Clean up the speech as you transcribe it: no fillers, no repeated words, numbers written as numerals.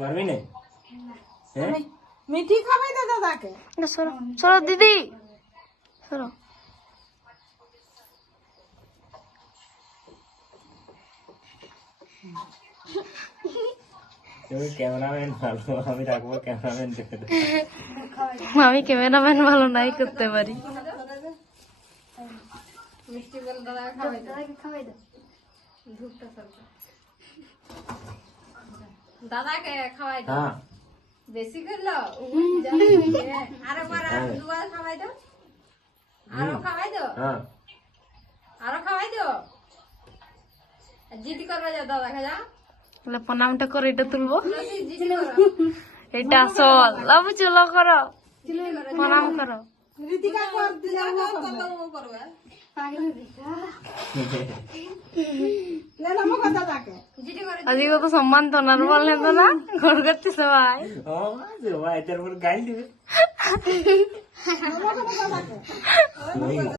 পারবি না? মিঠি খাবে তো দাদাকে। সরো সরো দিদি, সরো। তুমি ক্যামেরাম্যান ভালো, আমি রাখবো ক্যামেরাম্যান দেখে। আমি ক্যামেরাম্যান ভালো নাই করতে পারি। মিষ্টি বলে দাদাকে খাওয়াই দাও, খাওয়াই দাও। ধূপটা সরকার দাদাকে খাওয়াই দাও। হ্যাঁ বেশি করলো আরো দুবার খাওয়াই দাও, আরো খাওয়াই দাও, হ্যাঁ আরো খাওয়াই দাও। জিদি করবে যাও দাদাকে, যাও প্রণামটা করে এটা তুলবো, জিদি করো, এটা আসল। বাবু চলো করো, প্রণাম করো। ঋতিকা কর দিলে করবে দাদাকে জিদি করে। আজকে তো সম্মান তো না বললেন তো না, ঘর করতে সবাই। ও ভাই তারপর গাইল দিবে।